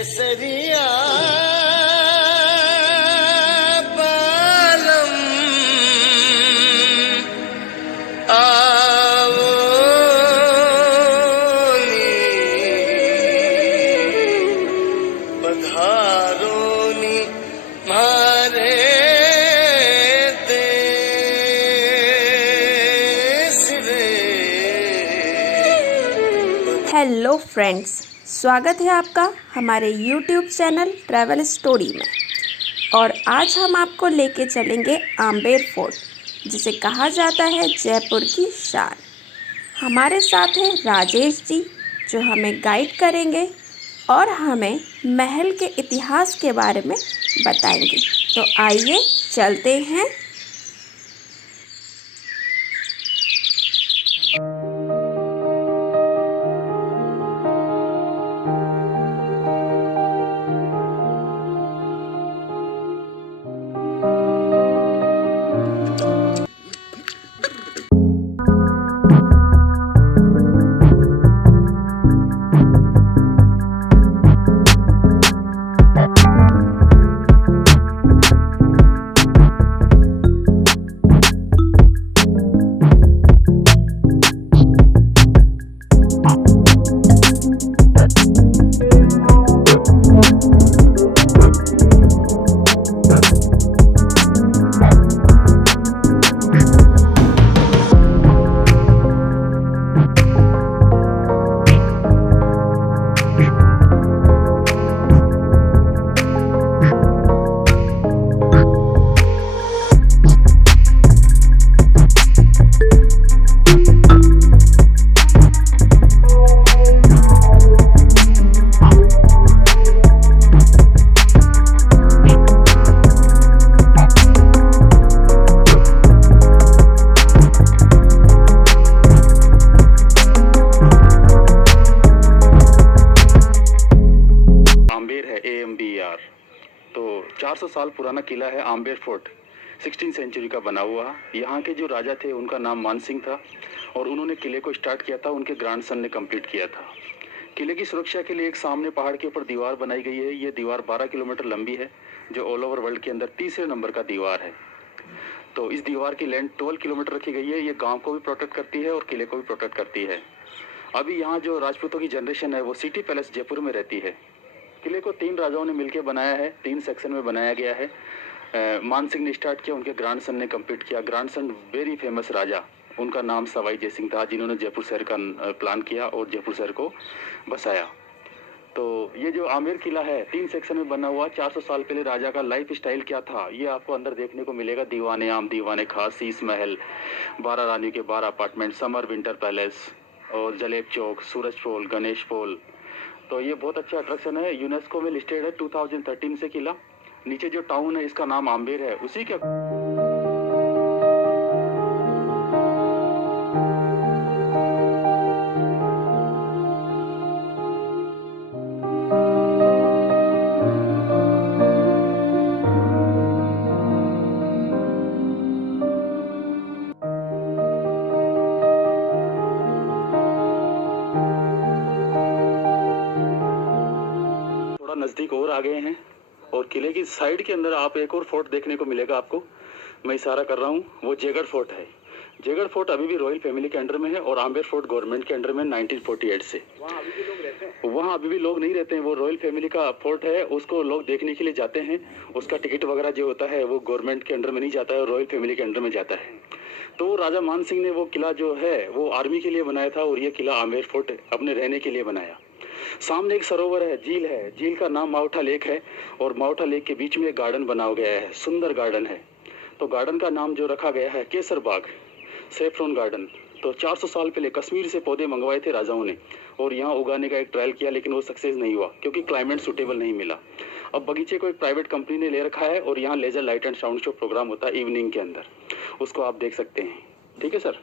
केसरिया बालम आवो पधारोनी मारे देश रे। हेलो फ्रेंड्स, स्वागत है आपका हमारे YouTube चैनल ट्रैवल स्टोरी में। और आज हम आपको लेके चलेंगे आम्बेर फोर्ट, जिसे कहा जाता है जयपुर की शान। हमारे साथ है राजेश जी, जो हमें गाइड करेंगे और हमें महल के इतिहास के बारे में बताएंगे। तो आइए चलते हैं। तो 400 साल पुराना किला है आम्बेर फोर्ट, 16वीं सेंचुरी का बना हुआ। यहाँ के जो राजा थे उनका नाम मान सिंह था और उन्होंने किले को स्टार्ट किया था, उनके ग्रैंडसन ने कंप्लीट किया था। किले की सुरक्षा के लिए एक सामने पहाड़ के ऊपर दीवार बनाई गई है। ये दीवार 12 किलोमीटर लंबी है, जो ऑल ओवर वर्ल्ड के अंदर तीसरे नंबर का दीवार है। तो इस दीवार की लेंथ 12 किलोमीटर रखी गई है। ये गाँव को भी प्रोटेक्ट करती है और किले को भी प्रोटेक्ट करती है। अभी यहाँ जो राजपूतों की जनरेशन है वो सिटी पैलेस जयपुर में रहती है। किले को 3 राजाओं ने मिलकर बनाया है, 3 सेक्शन में बनाया गया है। मान सिंह ने स्टार्ट किया, उनके ग्रैंडसन ने कंप्लीट किया। ग्रैंडसन वेरी फेमस राजा, उनका नाम सवाई जय सिंह था, जिन्होंने जयपुर शहर का प्लान किया और जयपुर शहर को बसाया। तो ये जो आमेर किला है 3 सेक्शन में बना हुआ। 400 साल पहले राजा का लाइफ स्टाइल क्या था ये आपको अंदर देखने को मिलेगा। दीवाने आम, दीवाने खास, शीश महल, 12 रानी के 12 अपार्टमेंट, समर विंटर पैलेस और जलेब चौक, सूरज पोल, गणेश पोल। तो ये बहुत अच्छा अट्रैक्शन है, यूनेस्को में लिस्टेड है 2013 से किला। नीचे जो टाउन है इसका नाम आम्बेर है, उसी के नजदीक और आ गए हैं। और किले की साइड के अंदर आप एक और फोर्ट देखने को मिलेगा आपको। मैं इशारा कर रहा हूँ, वो जयगढ़ फोर्ट है। जयगढ़ फोर्ट अभी भी रॉयल फैमिली के अंडर में है और आम्बेर फोर्ट गवर्नमेंट के अंडर में 1948 से। वहाँ अभी भी लोग रहते हैं? वहाँ अभी भी लोग नहीं रहते हैं। वो रॉयल फैमिली का फोर्ट है, उसको लोग देखने के लिए जाते हैं। उसका टिकट वगैरह जो होता है वो गवर्नमेंट के अंडर में नहीं जाता है, रॉयल फैमिली के अंडर में जाता है। तो राजा मान सिंह ने वो किला जो है वो आर्मी के लिए बनाया था और ये किला आम्बेर फोर्ट अपने रहने के लिए बनाया। सामने एक सरोवर है, झील है, झील का नाम माउठा लेक है और माउठा लेक के बीच में एक गार्डन बनाया गया है, सुंदर गार्डन है। तो गार्डन का नाम जो रखा गया है केसर बाग, सेफ्रॉन गार्डन। तो 400 साल पहले कश्मीर से पौधे मंगवाए थे राजाओं ने और यहाँ उगाने का एक ट्रायल किया, लेकिन वो सक्सेस नहीं हुआ क्योंकि क्लाइमेट सूटेबल नहीं मिला। अब बगीचे को एक प्राइवेट कंपनी ने ले रखा है और यहाँ laser light and sound show programme होता है इवनिंग के अंदर, उसको आप देख सकते हैं। ठीक है सर।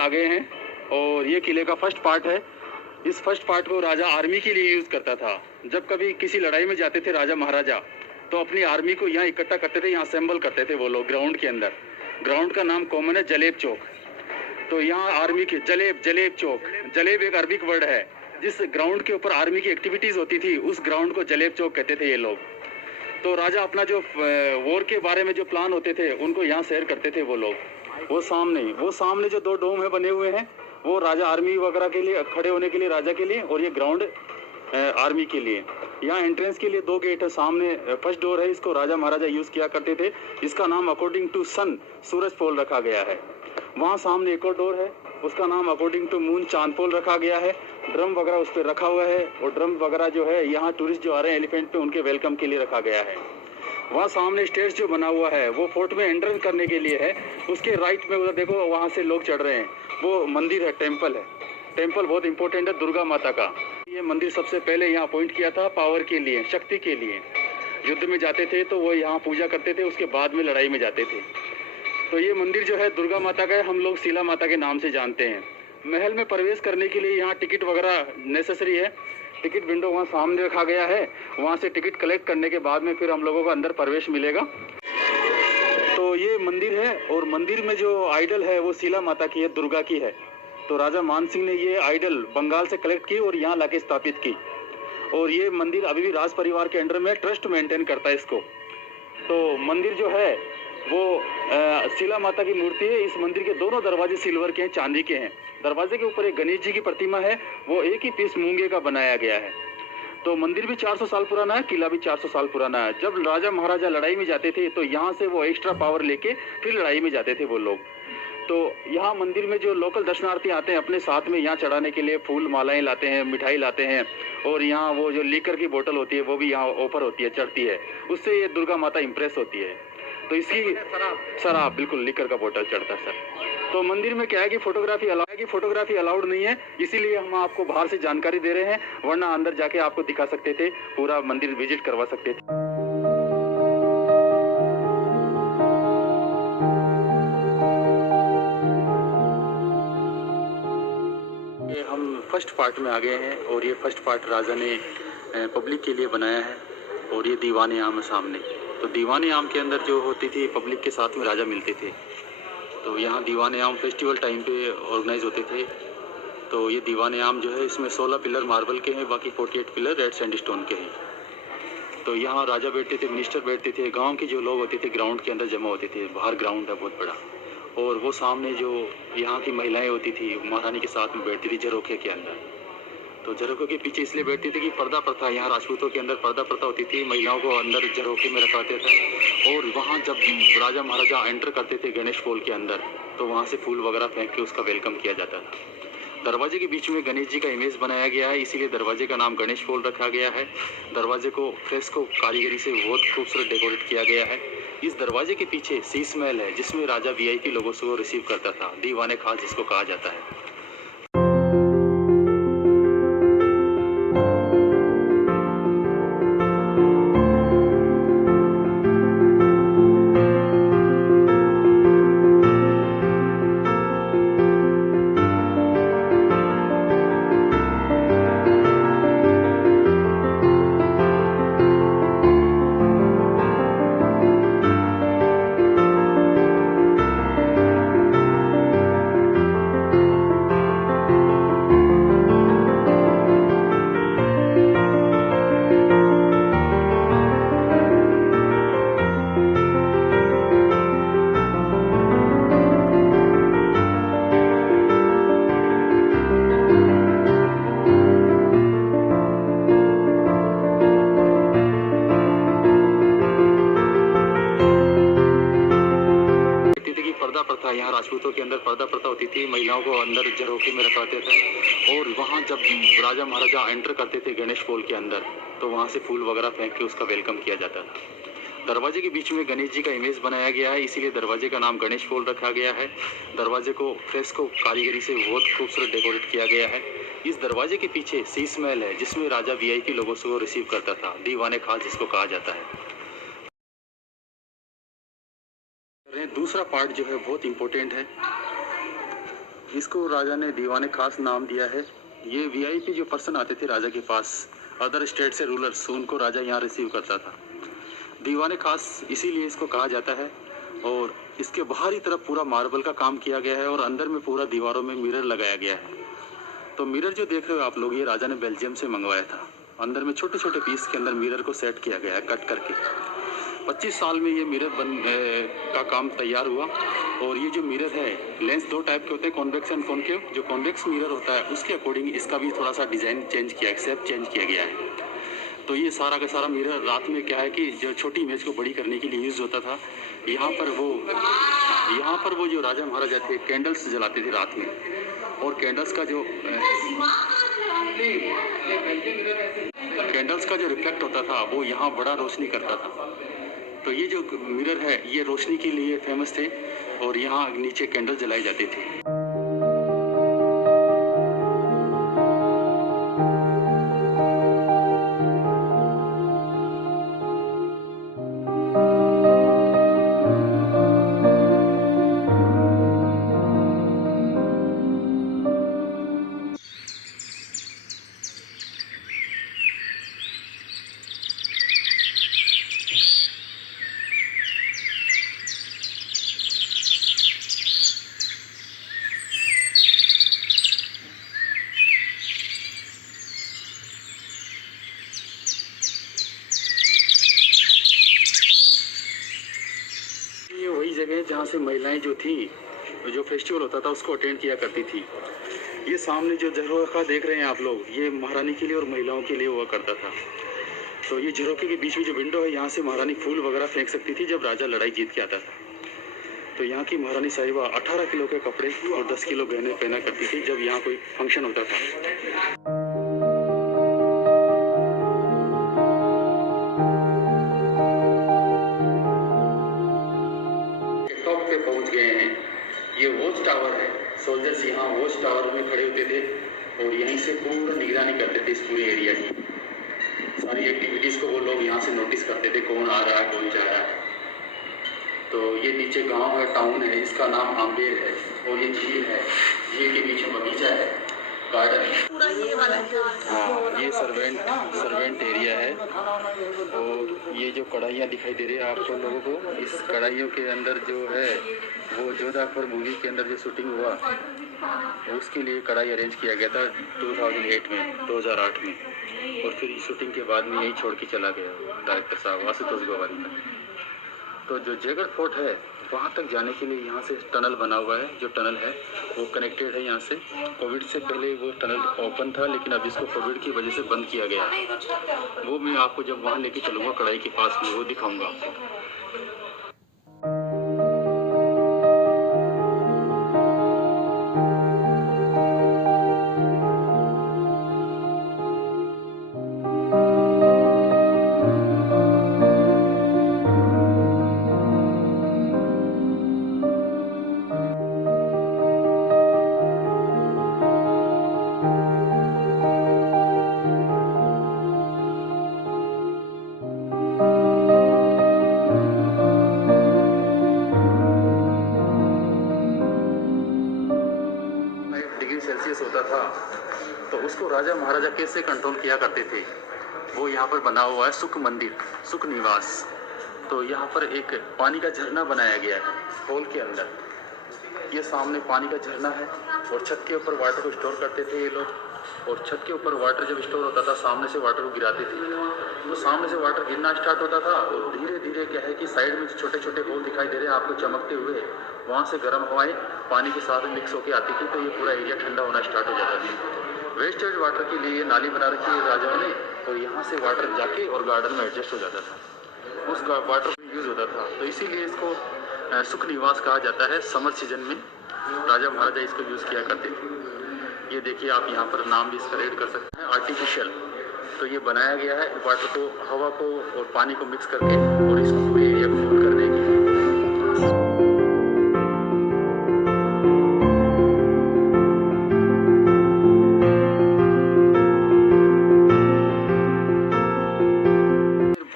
आ गए हैं और ये किले का फर्स्ट पार्ट है। इस फर्स्ट पार्ट को राजा आर्मी के लिए यूज़ करता था। जब कभी किसी लड़ाई में जाते थे राजा महाराजा, तो अपनी आर्मी को यहाँ इकट्ठा करते थे, यहाँ असेंबल करते थे वो लोग ग्राउंड के अंदर। ग्राउंड का नाम कॉमन है जलेब चौक। तो यहाँ आर्मी के जलेब चौक, जलेब एक अरबिक वर्ड है। जिस ग्राउंड के ऊपर आर्मी की एक्टिविटीज़ होती थी उस ग्राउंड को जलेब चौक कहते थे ये लोग। तो राजा अपना जो वॉर के बारे में जो प्लान होते थे उनको यहाँ शेयर करते थे वो लोग। वो सामने जो 2 डोम है बने हुए हैं, वो राजा आर्मी वगैरह के लिए खड़े होने के लिए, राजा के लिए, और ये ग्राउंड आर्मी के लिए। यहाँ एंट्रेंस के लिए 2 गेट है। सामने फर्स्ट डोर है, इसको राजा महाराजा यूज़ किया करते थे। इसका नाम अकॉर्डिंग टू सन, सूरज पोल रखा गया है। वहाँ सामने एक और डोर है, उसका नाम अकॉर्डिंग टू मून, चांद पोल रखा गया है। ड्रम वगैरह उस पर रखा हुआ है, और ड्रम वगैरह जो है यहाँ टूरिस्ट जो आ रहे हैं एलिफेंट पे, उनके वेलकम के लिए रखा गया है। वहाँ सामने स्टेज जो बना हुआ है वो फोर्ट में एंटर करने के लिए है। उसके राइट में उधर देखो, वहाँ से लोग चढ़ रहे हैं। वो मंदिर है, टेम्पल है। टेम्पल बहुत इंपॉर्टेंट है दुर्गा माता का। ये मंदिर सबसे पहले यहाँ अपॉइंट किया था पावर के लिए, शक्ति के लिए। युद्ध में जाते थे तो वो यहाँ पूजा करते थे, उसके बाद में लड़ाई में जाते थे। तो ये मंदिर जो है दुर्गा माता का है, हम लोग शीला माता के नाम से जानते हैं। महल में प्रवेश करने के लिए यहाँ टिकट वगैरह नेसेसरी है। टिकट विंडो वहाँ सामने रखा गया है, वहाँ से टिकट कलेक्ट करने के बाद में फिर हम लोगों को अंदर प्रवेश मिलेगा। तो ये मंदिर है, और मंदिर में जो आइडल है वो शीला माता की है, दुर्गा की है। तो राजा मान सिंह ने ये आइडल बंगाल से कलेक्ट की और यहाँ लाके स्थापित की। और ये मंदिर अभी भी राज परिवार के अंडर में ट्रस्ट मेंटेन करता है इसको। तो मंदिर जो है वो शीला माता की मूर्ति है। इस मंदिर के दोनों दरवाजे सिल्वर के हैं, चांदी के हैं। दरवाजे के ऊपर एक गणेश जी की प्रतिमा है, वो एक ही पीस मूंगे का बनाया गया है। तो मंदिर भी 400 साल पुराना है, किला भी 400 साल पुराना है। जब राजा महाराजा लड़ाई में जाते थे तो यहाँ से वो एक्स्ट्रा पावर लेके फिर लड़ाई में जाते थे वो लोग। तो यहाँ मंदिर में जो लोकल दर्शनार्थी आते हैं अपने साथ में यहाँ चढ़ाने के लिए फूल मालाएं लाते हैं, मिठाई लाते हैं, और यहाँ वो जो लीकर की बोतल होती है वो भी यहाँ ऑफर होती है, चढ़ती है। उससे ये दुर्गा माता इंप्रेस होती है। तो इसकी शराब, बिल्कुल लीकर का बोतल चढ़ता है सर। तो मंदिर में क्या है कि फोटोग्राफी अलाउड नहीं है, इसीलिए हम आपको बाहर से जानकारी दे रहे हैं, वरना अंदर जाके आपको दिखा सकते थे, पूरा मंदिर विजिट करवा सकते थे। ये हम फर्स्ट पार्ट में आ गए हैं, और ये फर्स्ट पार्ट राजा ने पब्लिक के लिए बनाया है। और ये दीवान आम है सामने। तो दीवान आम के अंदर जो होती थी, पब्लिक के साथ में राजा मिलते थे। तो यहाँ दीवान आम फेस्टिवल टाइम पे ऑर्गेनाइज होते थे। तो ये दीवान आम जो है, इसमें 16 पिलर मार्बल के हैं, बाकी 48 पिलर रेड सैंडस्टोन के हैं। तो यहाँ राजा बैठते थे, मिनिस्टर बैठते थे, गांव के जो लोग होते थे ग्राउंड के अंदर जमा होते थे। बाहर ग्राउंड है बहुत बड़ा, और वो सामने जो यहाँ की महिलाएं होती थी महारानी के साथ में बैठती थी झरोखे के अंदर। तो झरोखे के पीछे इसलिए बैठती थी कि पर्दा प्रथा, यहाँ राजपूतों के अंदर पर्दा प्रथा होती थी, महिलाओं को अंदर झरोखे में रखाते थे। और वहाँ जब राजा महाराजा एंटर करते थे गणेश पोल के अंदर, तो वहाँ से फूल वगैरह फेंक के उसका वेलकम किया जाता था। दरवाजे के बीच में गणेश जी का इमेज बनाया गया है, इसीलिए दरवाजे का नाम गणेश पोल रखा गया है। दरवाजे को फ्रेस्को कारीगरी से बहुत खूबसूरत डेकोरेट किया गया है। इस दरवाजे के पीछे शीश महल है, जिसमें राजा वीआईपी लोगों को रिसीव करता था, दीवाने खास जिसको कहा जाता है। प्रथा, यहाँ राजपूतों के अंदर पर्दा प्रथा होती थी, महिलाओं को अंदर झरोखे में रखाते थे। और वहाँ जब राजा महाराजा एंटर करते थे गणेश पोल के अंदर, तो वहाँ से फूल वगैरह फेंक के उसका वेलकम किया जाता था। दरवाजे के बीच में गणेश जी का इमेज बनाया गया है, इसीलिए दरवाजे का नाम गणेश पोल रखा गया है। दरवाजे को फ्रेस्को कारीगरी से बहुत खूबसूरत डेकोरेट किया गया है। इस दरवाजे के पीछे शीश महल है, जिसमें राजा वीआईपी लोगों को रिसीव करता था, दीवाने खास जिसको कहा जाता है। दूसरा पार्ट जो है बहुत इम्पोर्टेंट है। इसको राजा ने दीवाने खास नाम दिया है। ये वीआईपी जो पर्सन आते थे राजा के पास, अदर स्टेट से रूलर्स, उनको राजा यहाँ रिसीव करता था। दीवाने खास इसीलिए इसको कहा जाता है। और इसके बाहरी तरफ पूरा मार्बल का काम किया गया है और अंदर में पूरा दीवारों में मिरर लगाया गया है। तो मिरर जो देख रहे हो आप लोग, ये राजा ने बेल्जियम से मंगवाया था। अंदर में छोटे छोटे पीस के अंदर मिरर को सेट किया गया है कट करके। 25 साल में ये मिरर का काम तैयार हुआ। और ये जो मिरर है, लेंस दो टाइप के होते हैं, कॉन्वेक्स एंड कॉनकेव। जो कॉन्वेक्स मिरर होता है उसके अकॉर्डिंग इसका भी थोड़ा सा डिज़ाइन चेंज किया, शेप चेंज किया गया है। तो ये सारा का सारा मिरर रात में क्या है कि जो छोटी इमेज को बड़ी करने के लिए यूज़ होता था। यहाँ पर वो जो राजा महाराजा थे कैंडल्स जलाते थे रात में, और कैंडल्स का जो रिफ्लेक्ट होता था वो यहाँ बड़ा रोशनी करता था। तो ये जो मिरर है ये रोशनी के लिए फेमस थे और यहाँ नीचे कैंडल जलाए जाते थे। जगह जहाँ से महिलाएं जो थी, जो फेस्टिवल होता था उसको अटेंड किया करती थी। ये सामने जो झरोखा देख रहे हैं आप लोग, ये महारानी के लिए और महिलाओं के लिए हुआ करता था। तो ये झरोखे के बीच में जो विंडो है, यहाँ से महारानी फूल वगैरह फेंक सकती थी जब राजा लड़ाई जीत के आता था। तो यहाँ की महारानी साहिबा 18 किलो के कपड़े और 10 किलो गहने पहना करती थी जब यहाँ कोई फंक्शन होता था। ये वॉच टावर है। सोल्जर्स यहाँ वॉच टावर में खड़े होते थे और यहीं से पूरा निगरानी करते थे इस पूरे एरिया की। सारी एक्टिविटीज़ को वो लोग यहाँ से नोटिस करते थे, कौन आ रहा है कौन जा रहा है। तो ये नीचे गांव है, टाउन है, इसका नाम आम्बेर है। और ये झील है, झील के पीछे बगीचा है, गार्डन है। हाँ, ये सर्वेंट एरिया है। और ये जो कढ़ाइयाँ दिखाई दे रही है आपको लोगों को, इस कढ़ाइयों के अंदर जो है वो जोधा अकबर मूवी के अंदर जो शूटिंग हुआ उसके लिए कढ़ाई अरेंज किया गया था 2008 में। और फिर शूटिंग के बाद में यही छोड़ के चला गया डायरेक्टर साहब आशुतोष गोवारी का। तो जो जयगढ़ फोर्ट है वहाँ तक जाने के लिए यहाँ से टनल बना हुआ है। जो टनल है वो कनेक्टेड है यहाँ से। कोविड से पहले वो टनल ओपन था, लेकिन अब इसको कोविड की वजह से बंद किया गया है। वो मैं आपको जब वहाँ लेके चलूँगा कढ़ाई के पास में, वो दिखाऊँगा आपको। सेल्सियस होता था तो उसको राजा महाराजा कैसे कंट्रोल किया करते थे, वो यहाँ पर बना हुआ है सुख मंदिर, सुख निवास। तो यहाँ पर एक पानी का झरना बनाया गया है हॉल के अंदर। ये सामने पानी का झरना है और छत के ऊपर वाटर को स्टोर करते थे ये लोग। और छत के ऊपर वाटर जब स्टोर होता था, सामने से वाटर को गिराते थे। तो सामने से वाटर गिरना स्टार्ट होता था और धीरे धीरे क्या है कि साइड में छोटे छोटे होल दिखाई दे रहे हैं आपको चमकते हुए, वहाँ से गर्म हवाएं पानी के साथ मिक्स होकर आती थी। तो ये पूरा एरिया ठंडा होना स्टार्ट हो जाता था। वेस्टेज वाटर के लिए नाली बना रखी है राजाओं ने, तो यहाँ से वाटर जाके और गार्डन में एडजस्ट हो जाता था, उस वाटर में यूज़ होता था। तो इसीलिए इसको सुख निवास कहा जाता है। समर सीजन में राजा महाराजा इसको यूज़ किया करते थे। ये देखिए आप यहाँ पर नाम भी इसका रेड कर सकते हैं, आर्टिफिशियल। तो ये बनाया गया है वाटर को, हवा को और पानी को मिक्स करके और इसको पूरे एरिया को कूल करने के लिए।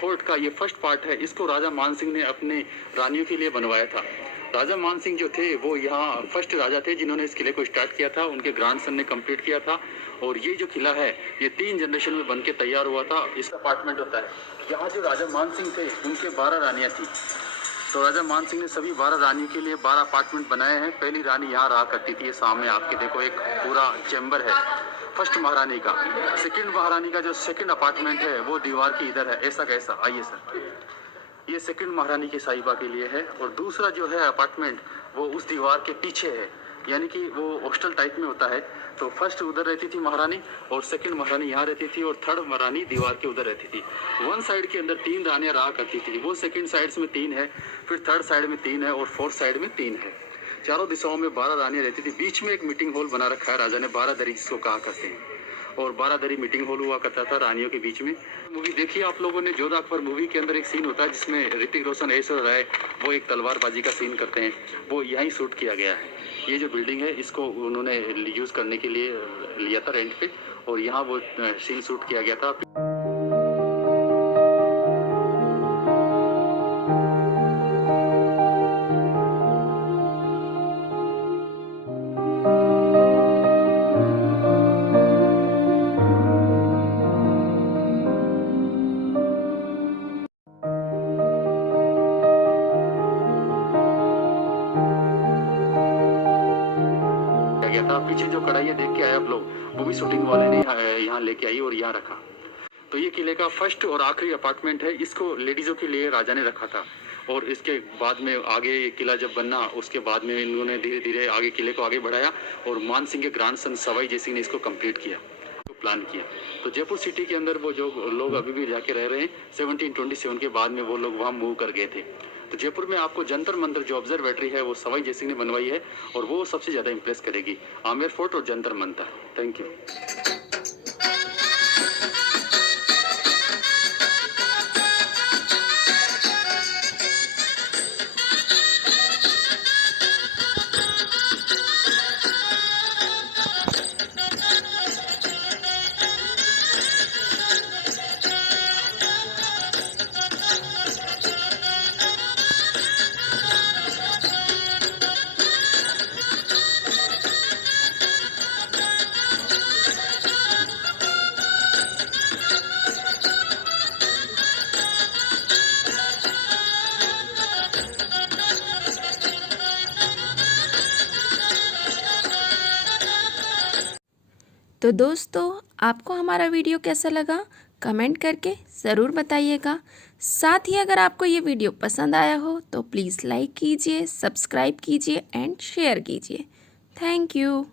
फोर्ट का ये फर्स्ट पार्ट है, इसको राजा मान सिंह ने अपने रानियों के लिए बनवाया था। राजा मान सिंह जो थे वो यहाँ फर्स्ट राजा थे जिन्होंने इस किले को स्टार्ट किया था। उनके ग्रैंडसन ने कंप्लीट किया था। और ये जो किला है ये 3 जनरेशन में बनके तैयार हुआ था। इसका अपार्टमेंट होता है। यहाँ जो राजा मान सिंह थे उनके 12 रानियाँ थी। तो राजा मान सिंह ने सभी 12 रानियों के लिए 12 अपार्टमेंट बनाए हैं। पहली रानी यहाँ रहा करती थी। ये सामने आपके देखो एक पूरा चैम्बर है फर्स्ट महारानी का। सेकंड महारानी का जो सेकंड अपार्टमेंट है वो दीवार की इधर है। ऐसा कैसा, आइए सर, ये सेकंड महारानी की साहिबा के लिए है। और दूसरा जो है अपार्टमेंट वो उस दीवार के पीछे है, यानी कि वो हॉस्टल टाइप में होता है। तो फर्स्ट उधर रहती थी महारानी और सेकंड महारानी यहाँ रहती थी और थर्ड महारानी दीवार के उधर रहती थी। वन साइड के अंदर 3 रानियाँ रहा करती थी। वो सेकंड साइड्स में 3 है, फिर थर्ड साइड में 3 है और फोर्थ साइड में 3 है। चारों दिशाओं में 12 रानियाँ रहती थी। बीच में एक मीटिंग हॉल बना रखा है राजा ने, 12 दरी जिसको कहा करते हैं। और 12 दरी मीटिंग हॉल हुआ करता था रानियों के बीच में। मूवी देखिए आप लोगों ने, जोधा अकबर मूवी के अंदर एक सीन होता है जिसमें ऋतिक रोशन, ऐश्वर्या राय वो एक तलवारबाजी का सीन करते हैं। वो यहीं शूट किया गया है। ये जो बिल्डिंग है इसको उन्होंने यूज़ करने के लिए लिया था रेंट पे और यहाँ वो सीन शूट किया गया था। गया था। पीछे जो कढ़ाइयाँ देख के आए आप लोग वो भी शूटिंग वाले ने यहाँ लेके आई और यहाँ रखा। तो ये किले का फर्स्ट और आखिरी अपार्टमेंट है। इसको लेडीजों के लिए राजा ने रखा था। और इसके बाद में आगे किला जब बनना उसके बाद में इन्होंने धीरे धीरे आगे किले को आगे बढ़ाया और मान सिंह के ग्रैंडसन सवाई जय सिंह ने इसको कंप्लीट किया, तो प्लान किया। तो जयपुर सिटी के अंदर वो जो लोग अभी भी जाके रह रहे हैं 1727 के बाद में वो लोग वहाँ मूव कर गए थे। तो जयपुर में आपको जंतर मंतर जो ऑब्जर्वेटरी है वो सवाई जय सिंह ने बनवाई है और वो सबसे ज़्यादा इंप्रेस करेगी, आमेर फोर्ट और जंतर मंतर। Thank you. तो दोस्तों आपको हमारा वीडियो कैसा लगा कमेंट करके ज़रूर बताइएगा। साथ ही अगर आपको ये वीडियो पसंद आया हो तो प्लीज़ लाइक कीजिए, सब्सक्राइब कीजिए एंड शेयर कीजिए। Thank you.